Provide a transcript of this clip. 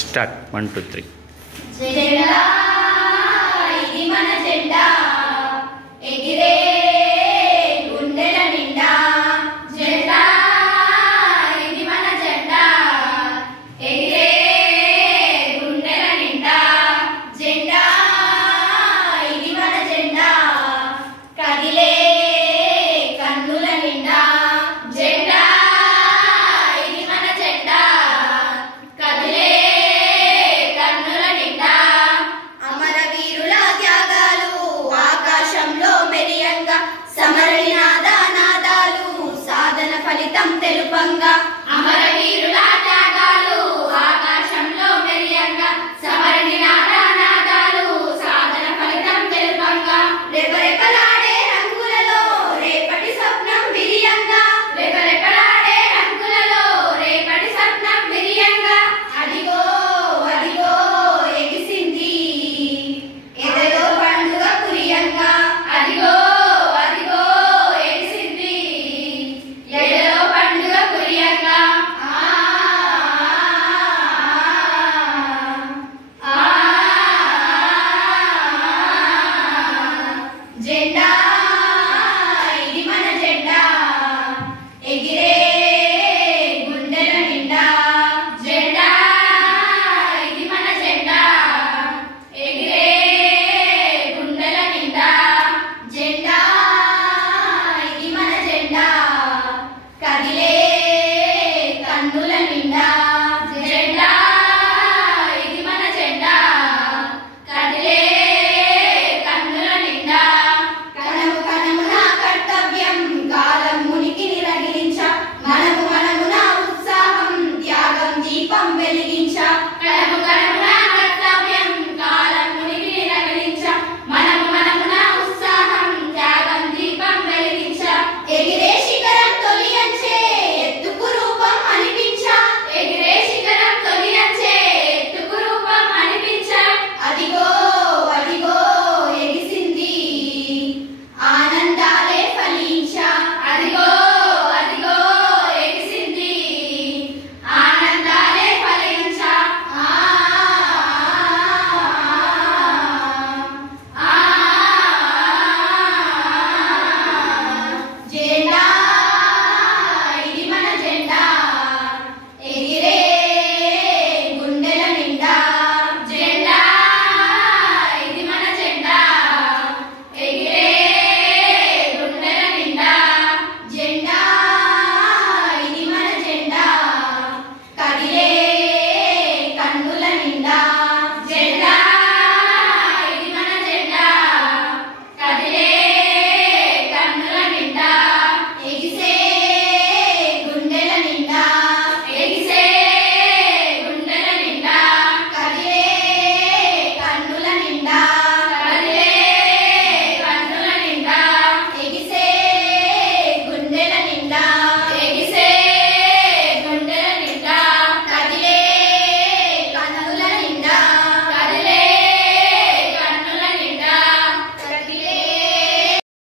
start 1 2 3 జెండా ఇది మన జెండా ఎగిరే గుండెల నిండా జెండా ఇది మన జెండా ఎగిరే గుండెల నిండా జెండా ఇది మన జెండా కదిలే కన్నుల నిండా జెండా ఇది మన జెండా కదిలే కన్నుల నిండా అమరవీరుల త్యాగాలు ఆకాశంలో మెరియంగా సమర నినాదాలు సాధన ఫలితం తెలుపంగా అమరవీరుల త్యాగాలు ఆకాశంలో మెరియంగా సమర నినాదాలు సాధన ఫలితం తెలుపంగా రెపరెపలాడే రంగులలో రేపటి స్వప్నం విరియంగా రెపరెపలాడే రంగులలో రేపటి స్వప్నం విరియంగా అదిగో అదిగో ఎగిసింది ఎదలో పండుగ కురియంగా అదిగో అదిగో ఎగిసింది ఎదలో పండుగ కురియంగా జెండా ఇది మన జెండా ఎగిరే గుండెల నిండా జెండా ఇది మన జెండా ఎగిరే గుండెల నిండా జెండా ఇది మన జెండా కదిలే కన్నుల నిండా